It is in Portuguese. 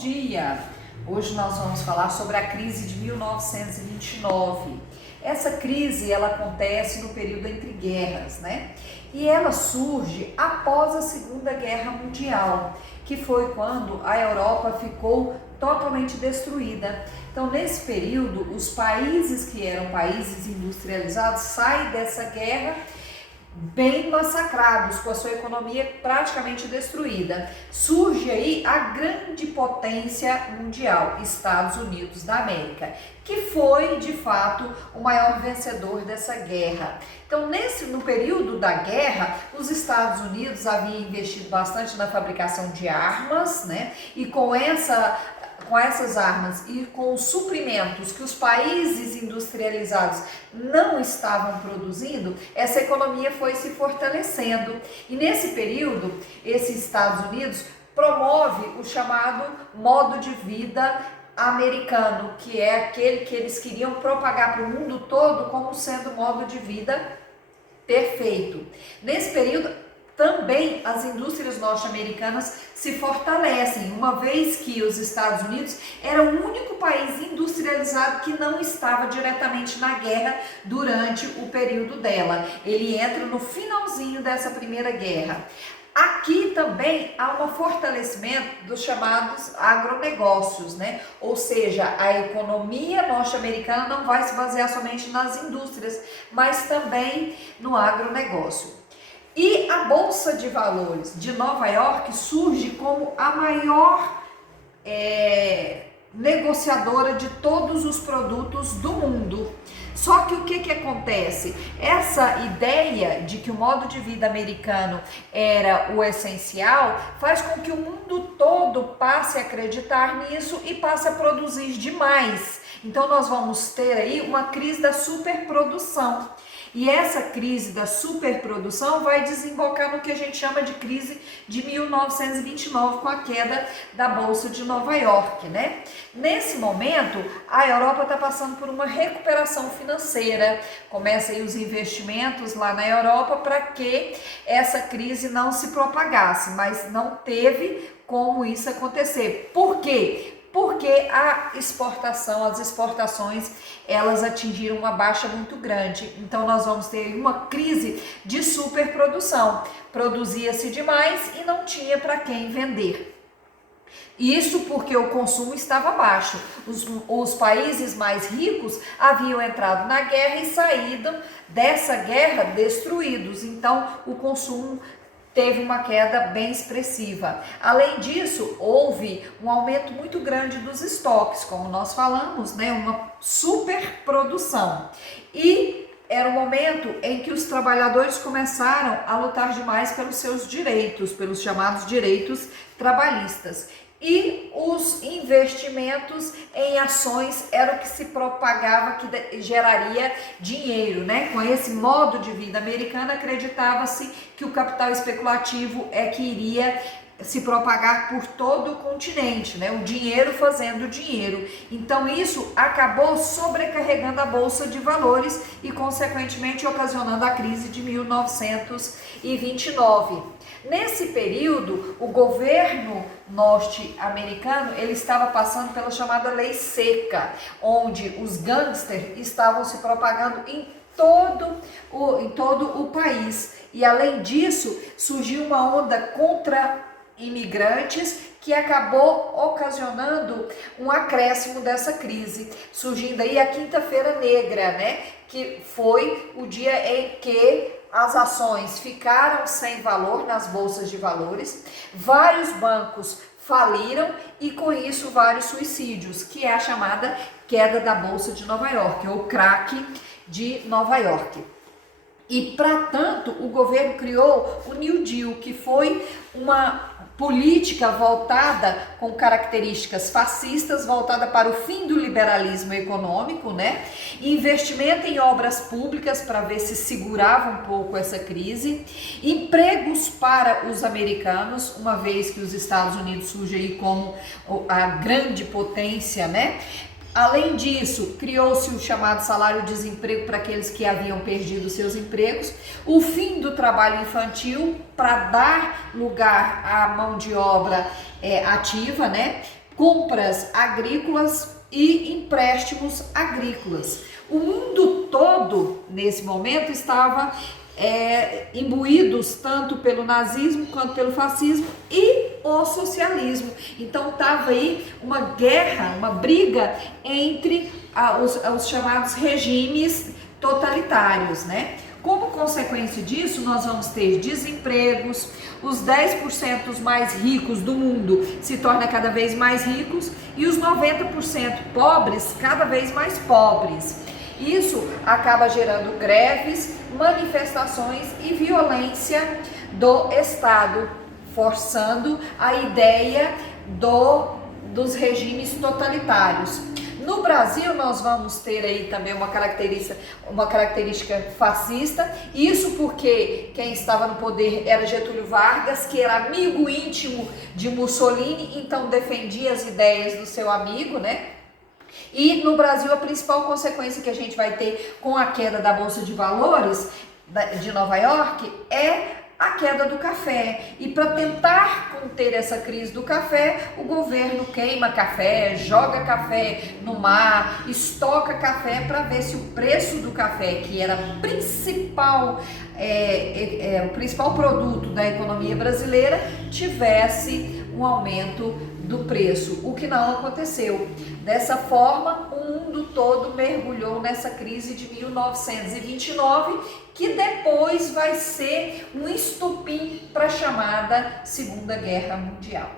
dia! Hoje nós vamos falar sobre a crise de 1929. Essa crise ela acontece no período entre guerras, né? E ela surge após a Segunda Guerra Mundial, que foi quando a Europa ficou totalmente destruída. Então, nesse período, os países que eram países industrializados saem dessa guerra bem massacrados, com a sua economia praticamente destruída. Surge aí a grande potência mundial, Estados Unidos da América, que foi de fato o maior vencedor dessa guerra. Então, no período da guerra, os Estados Unidos haviam investido bastante na fabricação de armas, né? E com essas armas e com os suprimentos que os países industrializados não estavam produzindo, essa economia foi se fortalecendo. E nesse período, esses Estados Unidos promove o chamado modo de vida americano, que é aquele que eles queriam propagar para o mundo todo como sendo modo de vida perfeito. Nesse período, também as indústrias norte-americanas se fortalecem, uma vez que os Estados Unidos era o único país industrializado que não estava diretamente na guerra durante o período dela. Ele entra no finalzinho dessa primeira guerra. Aqui também há um fortalecimento dos chamados agronegócios, né? Ou seja, a economia norte-americana não vai se basear somente nas indústrias, mas também no agronegócio. E a Bolsa de Valores de Nova York surge como a maior negociadora de todos os produtos do mundo. Só que o que acontece? Essa ideia de que o modo de vida americano era o essencial faz com que o mundo todo passe a acreditar nisso e passe a produzir demais. Então nós vamos ter aí uma crise da superprodução. E essa crise da superprodução vai desembocar no que a gente chama de crise de 1929, com a queda da Bolsa de Nova York, né? Nesse momento, a Europa está passando por uma recuperação financeira, começa aí os investimentos lá na Europa para que essa crise não se propagasse, mas não teve como isso acontecer. Por quê? Porque as exportações, elas atingiram uma baixa muito grande. Então nós vamos ter uma crise de superprodução. Produzia-se demais e não tinha para quem vender. Isso porque o consumo estava baixo. Os países mais ricos haviam entrado na guerra e saído dessa guerra destruídos. Então o consumo teve uma queda bem expressiva. Além disso, houve um aumento muito grande dos estoques, como nós falamos, né? Uma superprodução. E era o momento em que os trabalhadores começaram a lutar demais pelos seus direitos, pelos chamados direitos trabalhistas. E os investimentos em ações era o que se propagava que geraria dinheiro, né? Com esse modo de vida americano, acreditava-se que o capital especulativo é que iria se propagar por todo o continente, né? O dinheiro fazendo dinheiro. Então isso acabou sobrecarregando a Bolsa de Valores e consequentemente ocasionando a crise de 1929. Nesse período, o governo norte-americano ele estava passando pela chamada Lei Seca, onde os gangsters estavam se propagando em todo o país. E além disso, surgiu uma onda contra imigrantes que acabou ocasionando um acréscimo dessa crise, surgindo aí a Quinta-feira Negra, né? Que foi o dia em que as ações ficaram sem valor nas bolsas de valores, vários bancos faliram e com isso vários suicídios, que é a chamada queda da Bolsa de Nova York, ou crack de Nova York. E, para tanto, o governo criou o New Deal, que foi uma política voltada com características fascistas, voltada para o fim do liberalismo econômico, né? Investimento em obras públicas para ver se segurava um pouco essa crise, empregos para os americanos, uma vez que os Estados Unidos surgem aí como a grande potência, né? Além disso, criou-se o chamado salário-desemprego para aqueles que haviam perdido seus empregos, o fim do trabalho infantil para dar lugar à mão de obra ativa, né? compras agrícolas e empréstimos agrícolas. O mundo todo, nesse momento, estava imbuídos tanto pelo nazismo quanto pelo fascismo e o socialismo. Então estava aí uma guerra, uma briga entre os chamados regimes totalitários, né? Como consequência disso, nós vamos ter desempregos, os 10% mais ricos do mundo se tornam cada vez mais ricos e os 90% pobres cada vez mais pobres. Isso acaba gerando greves, manifestações e violência do Estado, forçando a ideia dos regimes totalitários. No Brasil, nós vamos ter aí também uma característica fascista, isso porque quem estava no poder era Getúlio Vargas, que era amigo íntimo de Mussolini, então defendia as ideias do seu amigo, né? E no Brasil, a principal consequência que a gente vai ter com a queda da Bolsa de Valores de Nova York é a queda do café. E para tentar conter essa crise do café, o governo queima café, joga café no mar, estoca café para ver se o preço do café, que era o principal produto da economia brasileira, tivesse um aumento do preço, o que não aconteceu. Dessa forma, o mundo todo mergulhou nessa crise de 1929, que depois vai ser um estopim para a chamada Segunda Guerra Mundial.